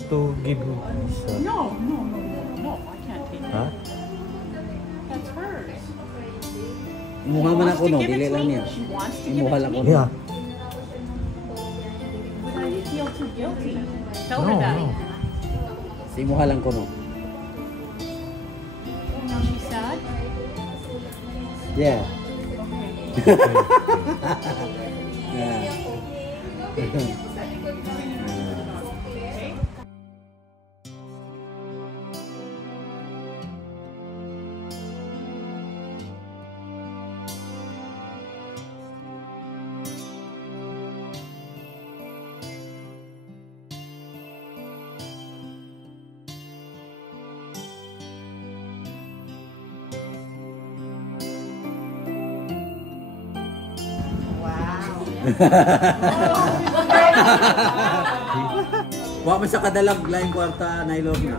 To give you No, I can't take it. Huh? That's hers. Imuha man ako no, dili lang niya. She wants to give Imuha it to lang me. ako. Yeah. But I feel too guilty. Tell No, her that. no. Si imuha lang ko no. Now she's sad. Yeah. Okay. Yeah. Wa man sa kadalag lain kwarta na ilog na.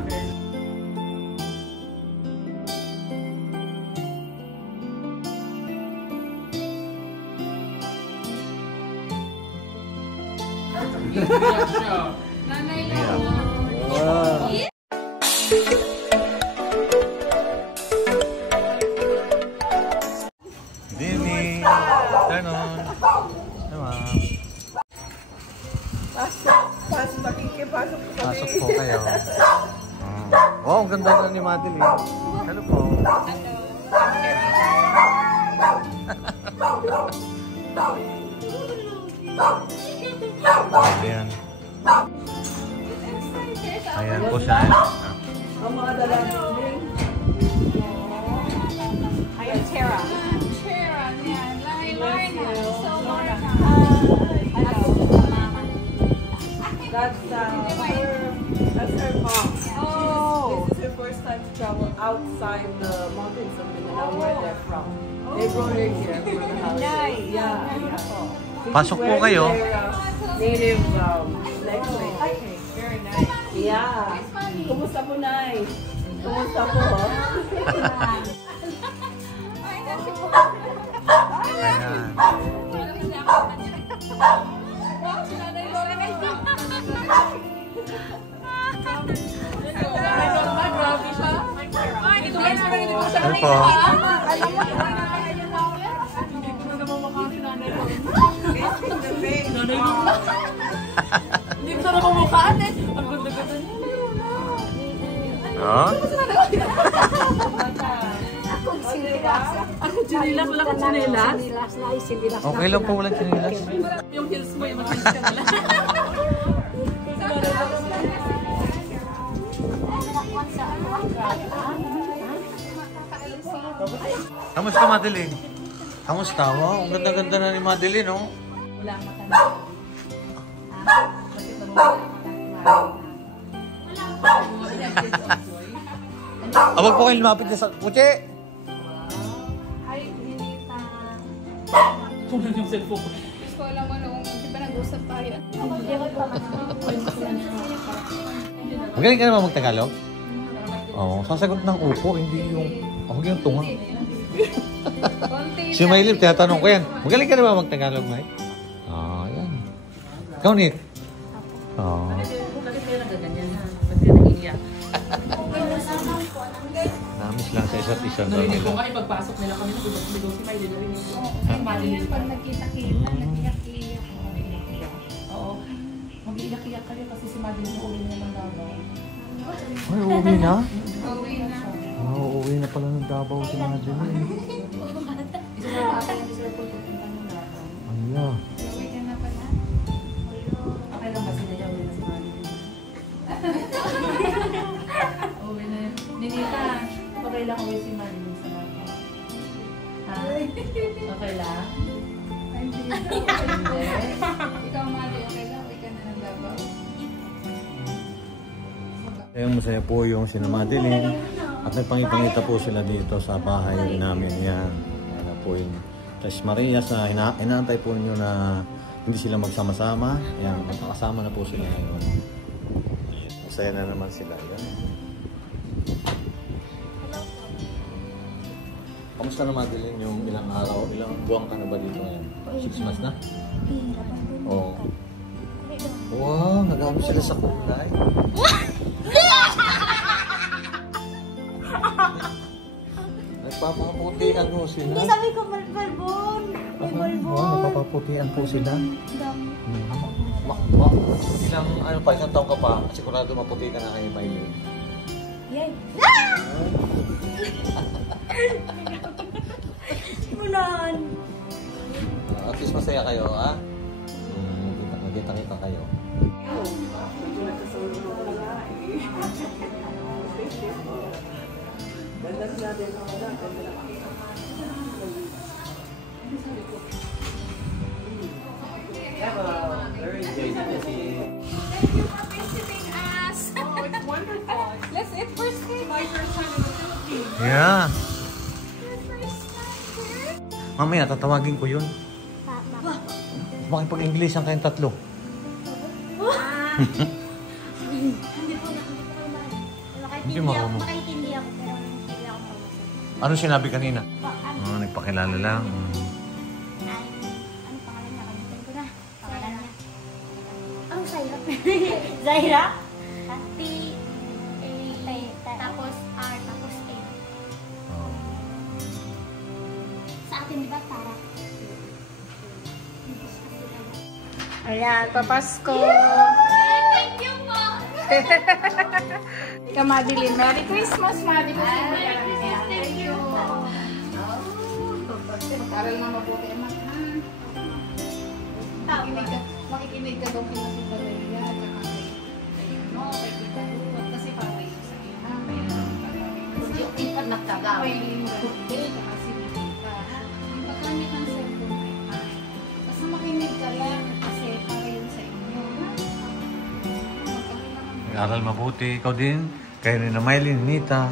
Nanay lang. Wow. Dini. Turn on. Come on. Pasok po kayo. Oh, ang ganda na ni Madeline. Hello po. Ayan. Ayan po siya. I am Tara. Tara, yan. Lorna. So, Lorna. That's her mom. Oh. This is her first time to travel outside the mountains of Mindanao, where they're from. They brought her here for the holiday. Nice. Yeah. Pasok po kayo. Native necklace. Okay, very nice. Yeah. Kumusta po, Nay? Kumusta po? Ayan. Ano po? Hindi ko na namamukhaan eh. Ang ganda-ganda niya. Oh? Ako chinilas, wala kang chinilas. Okay lang po walang chinilas. Yung heels mo, yung mga heels ka nila. Kamusta Madeline? Kamusta? Wow, ang ganda-ganda na ni Madeline, oh. Wala ang matanda. Awag po kayo lumapit na sa kutsi. Ay, Ninita. Tunan yung cellphone ko. Gusto ko alam mo noong, di ba nag-usap tayo? Magaling ka naman mag-Tagalog? Oo, sasagot ng upo, hindi yung... Huwag yung tunga. Si Maylip, tinatanong ko yan. Magaling ka naman mag-Tagalog, May? Ah, yan. Ikaw, Nit? Oo. Bakit kayo nagaganyan ha? Ba't kayo nag-iiyak? Namis lang sa isa't isa. Narinig ko nga, ipagpasok nila kami, nag-ibig si Miley, narinig ko. Ay, Madeline. Pag nagkita-kita, nag-iyak-iyak. Oo. Mag-iiyak-iyak kayo kasi si Madeline uwi niya ng Davao. Ay, uuwi na? Uwi na. Oo, uuwi na pala ng Davao si Madeline. Isa na natin yung deserve ko pupunta ng Davao. Ala. Uwi ka na pala. Okay lang ba sila uwi na si Madeline? Uwi na yun. Ninita, okay lang uwi si Madeline sa Davao. Ha? Okay lang? Hindi. Hindi. Ikaw, Mali, okay lang. Uwi ka na ng Davao. Ayun, masaya po yung sina Madeline. At nagpangipangita po sila dito sa bahay namin. Yan. Yan po yung Tres Marias na inaantay po ninyo na hindi sila magsama-sama. Yan, magkakasama na po sila ngayon. Masaya na naman sila. Yan. Kamusta na Madeline yung ilang araw? Ilang buwan ka na ba dito ngayon? 6 months na? Oo. Wow, nag-ano sila sa kulay. Nagpapaputian mo sila. Hindi sabi ko balbon. Wow, nagpapaputian po sila. Dami. Ilang, ano pa, isang taong ka pa, sigurado maputi ka na kay Maylin. Yay. Mulan. At least masaya kayo, ha? Magkita-kita kayo. Thank you for visiting us. Oh, it's wonderful. Let's eat first thing. My first time in the Philippines. Yeah. Your first time here? Mamaya, tatawagin ko yun. Papa. Makipag-English ang kayong tatlo. Hindi marunong. Makaintindi ako, pero hindi ako marunong. Ano sinabi kanina? Ano Nagpakilala lang. pangalan niya? Kalimutan ko na. Pangalan niya. Ang Zaira. Zaira? Tapos R, tapos A. Sa atin, di ba, Tara? Ayan, papasko. Thank you po! Ika, Madeline. Merry Christmas, Madeline. Merry Christmas, thank you! Mag-aral na mabuti, anak. Makikinig ka daw kina si Valeria. Tsaka kay ano, kay Tita Ruth. Kasi patay siya sa ina. Yung ipat nagtaga. Kay Ruth, tsaka si Tita. Yung pagkamit ng cellphone ay basta makinig ka lang kasi para yun sa inyo. Mag-aral mabuti. Ikaw din. Kayo rin na Maylin, Nita.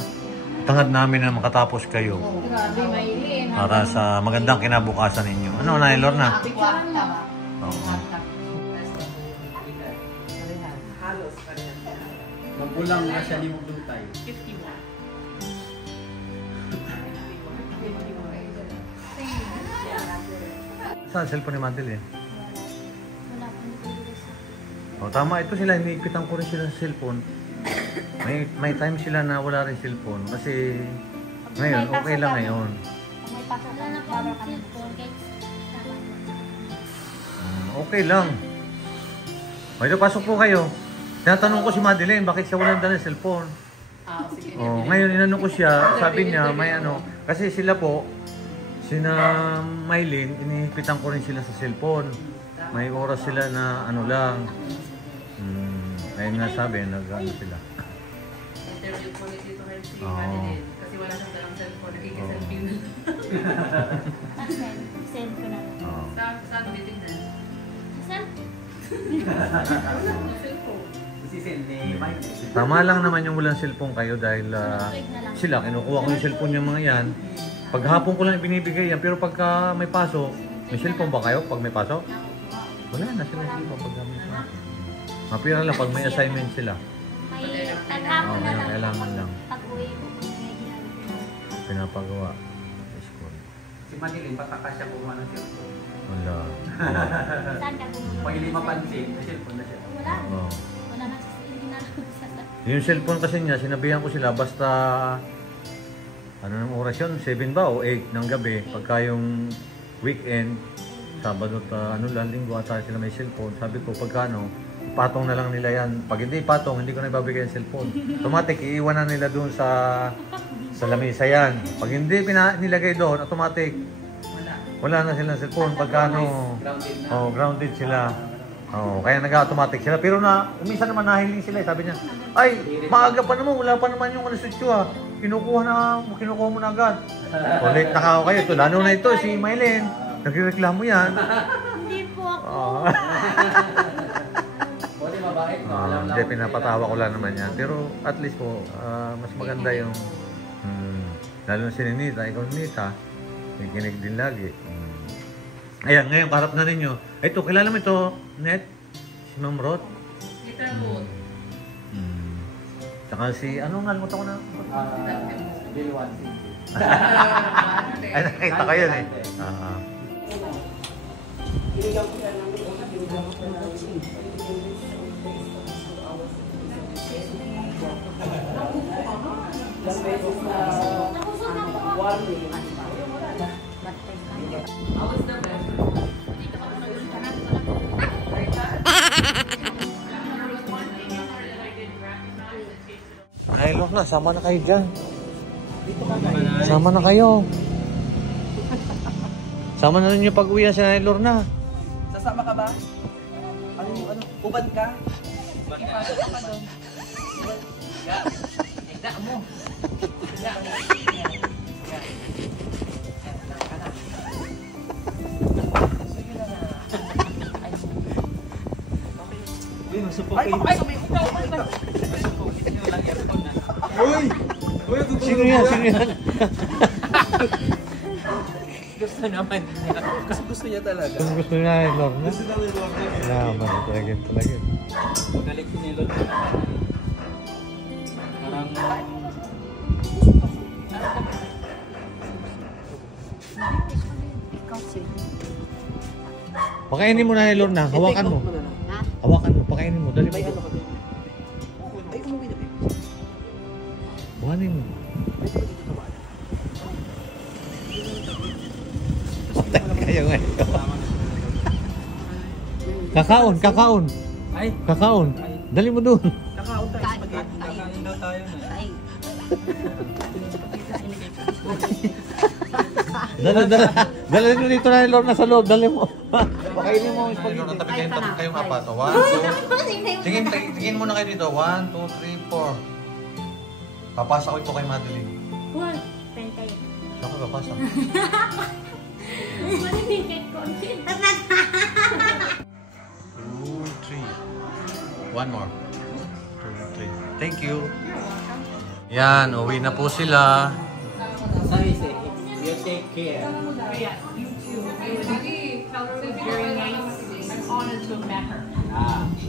Tangad namin na makatapos kayo. Grabe, Maylin. Para sa magandang kinabukasan ninyo. Ano, Nay Lorna? Picturean mo. Oo. Halos pa rin. Magkulang na siya ni Mugdutay. 51. Saan? Cellphone ni Madeline. Wala pa nagbibilis. O, tama. Ito sila. Hinikitan ko rin sila sa cellphone. May time sila na wala rin cellphone. Kasi ngayon, okay lang ngayon. Pag may pasok ka, nagbabara ka ng cake. Okay lang. O, ito, pasok po kayo. Tinatanong ko si Madeline, bakit siya walang dala ng cellphone? Ah, sige. Oh, ngayon inano ko siya, sabi niya may ano, kasi sila po, sina Maylin, inihipitan ko rin sila sa cellphone. May oras sila na ano lang. Ayun nga sabi, nag-ano sila. Interview ko ni Tito Herb si Oo. Madeline. Kasi wala siyang dalang cellphone. Nakikiselfie na. Send ko na lang. Oh. Saan titignan? Saan? Cellphone. Si Cindy, Mike. Tama lang naman yung walang cellphone kayo dahil sila, kinukuha ko yung cellphone yung mga yan. Pag hapon ko lang ibinibigay yan, pero pagka may pasok, may cellphone ba kayo pag may pasok? Wala na sila cellphone pag may pasok. Mapira lang pag may assignment sila. May taghapon na lang. Kailangan lang. Pag-uwi ko, kung may ginagawa. Pinapagawa sa school. Si Madeline, pataka siya kumuha ng cellphone. Wala. Saan ka bumulong? Pag hindi mapansin, may cellphone na siya. Wala. Oh. Wala na hindi na sa Yung cellphone kasi niya, sinabihan ko sila basta ano ng oras yun, 7 ba o 8 ng gabi. Pagka yung weekend, Sabado at ano lang, linggo ata sila may cellphone. Sabi ko, pagka ano, patong na lang nila yan. Pag hindi patong, hindi ko na ibabigay yung cellphone. Automatic, iiwan na nila doon sa lamesa yan. Pag hindi nilagay doon, automatic, wala na silang cellphone. Pagka ano, Grounded na. oh, grounded sila. Oh, kaya nag-automatic sila. Pero umisa naman nahiling sila. Sabi niya, ay, maaga pa naman, wala pa naman yung alas 8 ah. Kinukuha mo na agad. O, late na ako kayo. Ito, lalo na ito, si Maylin. Nagreklamo yan. Hindi po ako. Oh. Buti mabait, no? Alam lang. Hindi, pinapatawa ko lang naman yan. Pero at least po, mas maganda yung, lalo na si Nita, ikaw Nita, nakikinig din lagi. Ayan, ngayon, kaharap na ninyo. Ito, kilala mo ito, Net? Si Ma'am Rod? Literal food. Saka si, ano nga, limutan ko na. Bill 1. Ay, nakita ko yun eh. Binigyan ko siya ng warning. How was the best? Ay, Lorna, sama na kayo dyan. Sama na kayo. Sama na rin yung pag-uwian sa Nanay Lorna. Sasama ka ba? Ano? Uban ka? Sino yan? Sino yan? Gusto naman niya. Kasi gusto niya talaga. Kung gusto niya Nanay Lorna. Salamat. Talaga. Magaling si Nilo. Parang... Pakainin mo Nanay Lorna. Hawakan mo. Hawakan mo. Pakainin mo. Dali mo. May ano ka din. Ay, umuwi na. Buhanin mo. Kayo nga. Kakaon. Ay! Kakaon. Dali mo doon. Kakaon tayo spaghetti. Kakain daw tayo na. Dali mo dito Nanay Lorna sa loob. Dali mo. Pakainin mo ang spaghetti. Tabi kayong apat. 1, 2. Tingin muna kayo dito. 1, 2, 3, 4. Papasa ko ito kay Madeline. What? Pentayin. Siya ko papasa. Manibigay ko. 2, 3. One more. 2, 3. Thank you. Yan, uwi na po sila. Sabi say, you take care. Yeah, you too. Really felt it very nice. I'm honored to have met her.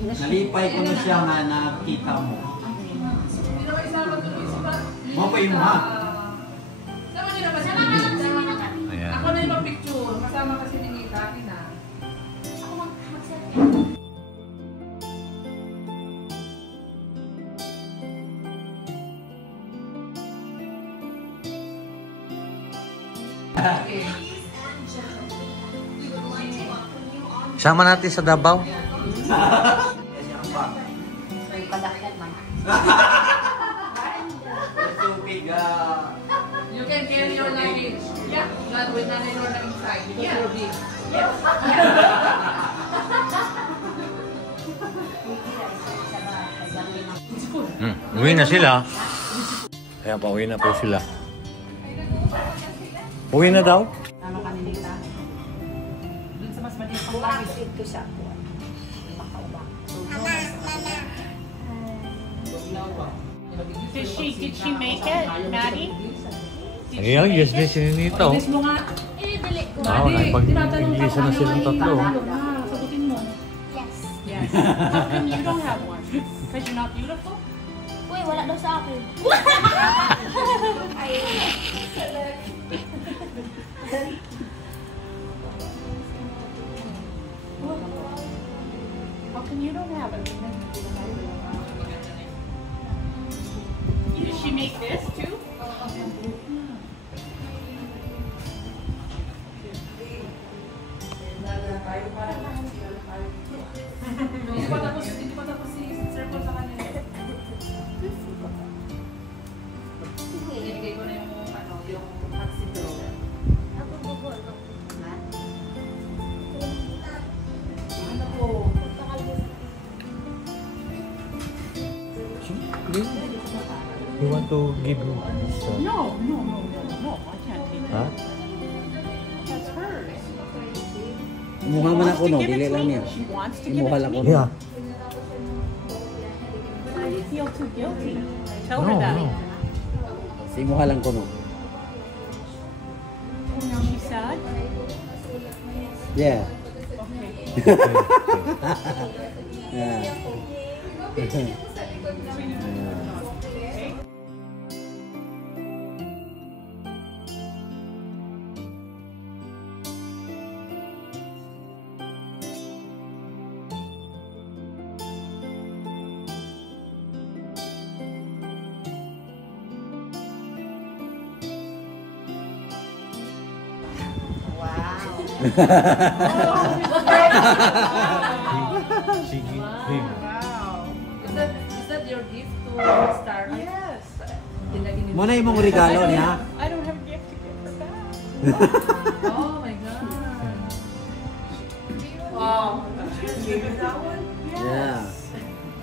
Nalipay ko na siya nga nakita mo. Mapay mo ha? Sama niyo naman siya. Ayan. Ako na yung picture. Kasama kasi ni Nita. Ina. Ako mag-selfie. Sama natin sa Davao. Tubig, You can carry your luggage. Yeah. Not with Nanay Lorna inside. Yeah. Uwi na sila. Kaya pauwi na po sila. Uwi na daw? Ano ka ni Nita? Dun sa mas maliit pang luggage. Ito siya po. Did she make it, Maddie? Ayan, yes, yes, nito. Ilis mo nga. Eh, dali ko. Ah, nakipag-English na silang tatlo. Sagutin mo. Yes. Yes. How come you don't have one? Because you're not beautiful? Uy, wala daw sa akin. How come you don't have it? Did she make this too? Hindi pa tapos si circle sa kanila. Ibigay ko na yung yung taxi bill. Ako gugulo. Ano po? You want to give me? No. I can't take Ha? that. That's hers. Imuha man ako no, dili lang niya. She wants to give Imuha it lang to ko. me. Yeah. Why do you feel too guilty? Tell No, her that. no. Imuha lang ko no. Now she's sad. Yeah. Okay. Yeah. Sige. Wow. Is that your gift to Star? Yes. Muna yung mong regalo niya. I don't have a gift to give her back. Oh my God. Wow. Yeah.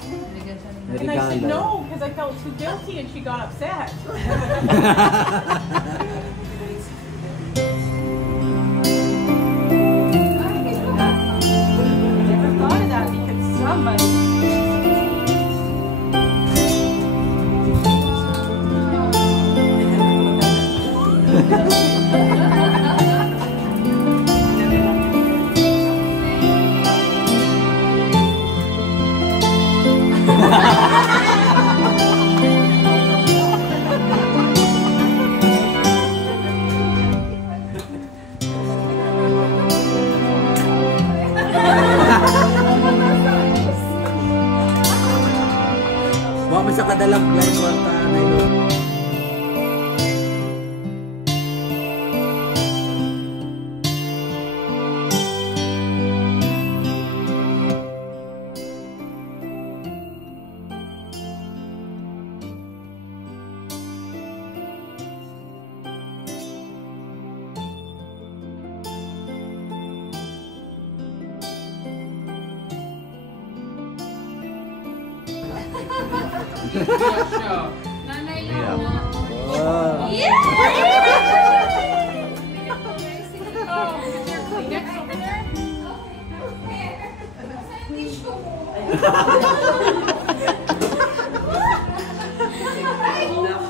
Binigyan siya ng- May And I said regalo. no because I felt too guilty and she got upset. Never thought of that because somebody. Huwag mo sa kadalang blind mo ka na yun. Nanay Yeah. Lorna. Wow. Oh, is your Kleenex over there?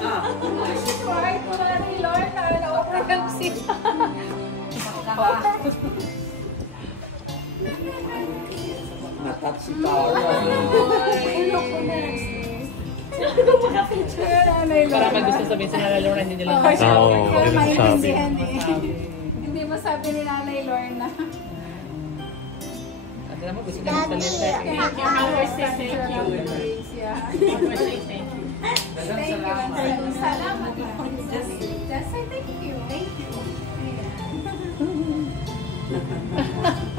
Kahit wala ni Lorna, na-overwhelm siya. Natouch si Tara. Para may gusto sabihin sa Nanay Lorna, hindi nila. Oo, Para hindi maintindihan eh. Hindi masabi ni Nanay Lorna. Alam mo, gusto nila salita. Thank you. How do I say thank you? How do I say thank you? Thank you. Salamat. Just say thank you. Thank you.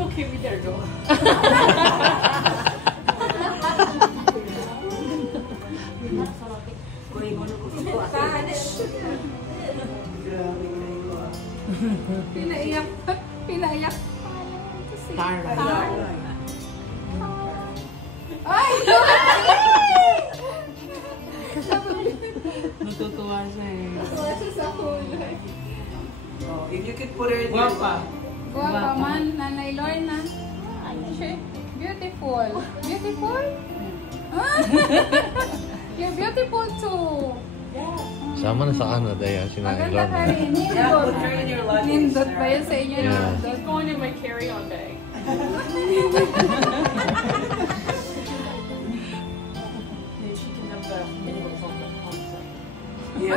Okay, we better go. Pinaiyak. Pinaiyak. Tara. Ay! Natutuwa siya eh. Tuwa siya sa kulay. Oh, if you could put her in Guwapa. Guwapa man, Nanay Lorna. Ano siya? Beautiful. Beautiful? You're beautiful too. Sama na sa Canada yan, si Nanay Maganda ka Lorna. rin. Yeah, put her in your luggage. Nindot ba yun sa inyo? Yeah. Nindot. It's going in my carry-on bag. Then she can have the minimum Yeah.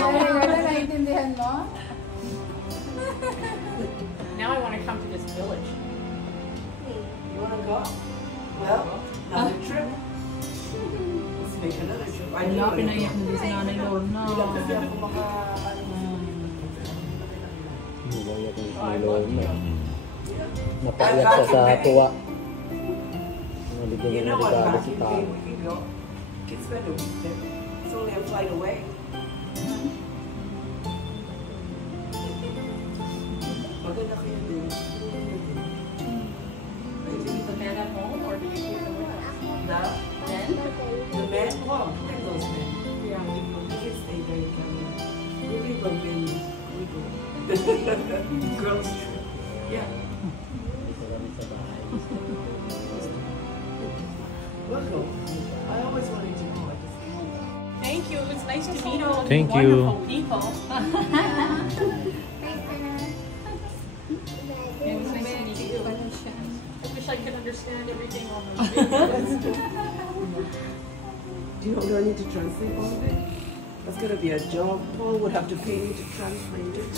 Wala naintindihan mo? Now I want to come to this village. You want to go? Well, another trip. Let's make another trip. I Wala, pinaiyak na din si Nanay Lorna. Kasi ako baka... Napaiyak siya sa tuwa. Nabigyan You niya know ng what? regalo Back si in the Tara. day, we could go. Could spend a week there. It's only a flight away. Maganda kayo din. Is the man at home or do we keep them with us? The Men? the men, well, bring those men. Yeah, we can stay there together. We can go men. We go. Girls trip. Yeah. We'll go. I always wanted to go. I just can't. Thank you. It's nice to meet all Thank you. wonderful people. It was nice to meet you. I wish I could understand everything on the video. Do I need to translate all of it? That's gonna be a job. Paul would have to pay me to translate it.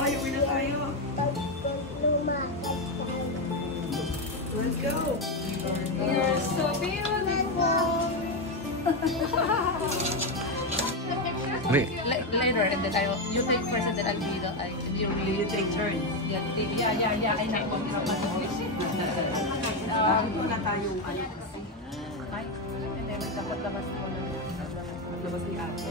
Ay, uwi na tayo. Let's go. You're so beautiful. Later, and then you take first, and then I'll be the, You take turns. yeah, I know. Ito na tayong ano kasi. Ay, hindi, may dapat labas ko na. Labas ni Ate.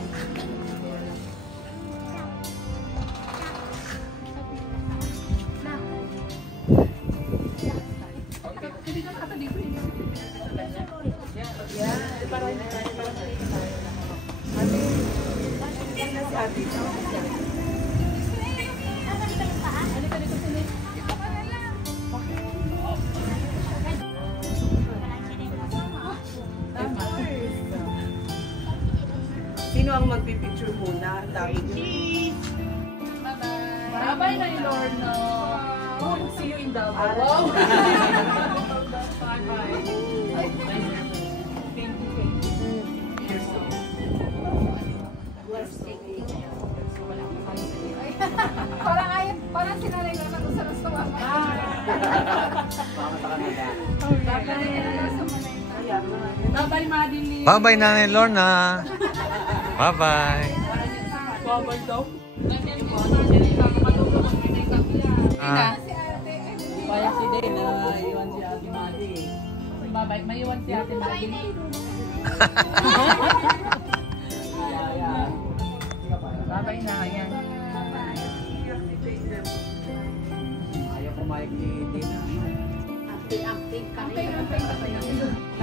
Sino ang magpipicture muna? Dami niyo. Bye-bye na yung Lorna. See you in Davao. Wow! Bye-bye. Thank you. You're so Parang sinanay ko naman sa restaurant. Bye-bye, Madeline. Bye-bye, Nanay Lorna. Bye-bye. Bye-bye daw. Ah, Kaya si Day na iwan si Ate Madi. Bye-bye. May iwan si Ate Madeline. Bye-bye na. Ayan. Ayaw pumayag ni Day na.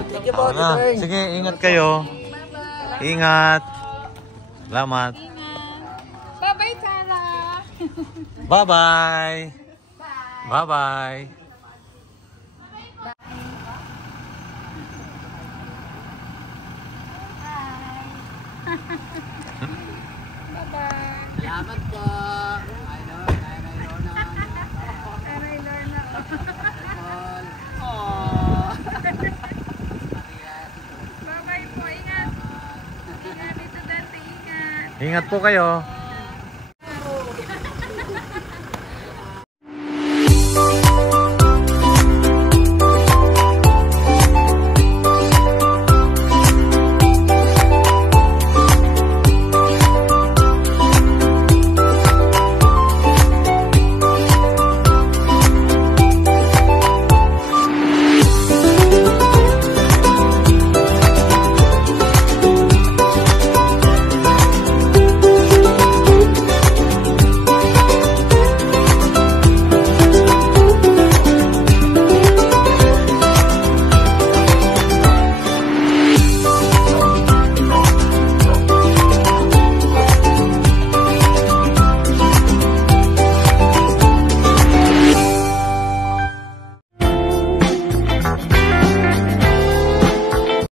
Thank you ako na. Sige, ingat kayo. Ingat. Salamat. Bye-bye, Tara! Bye-bye. Bye-bye. Salamat po. I know, Lorna. Aray, Lorna. Bye-bye po. Ingat. Ingat dito dati. Ingat. Ingat po kayo.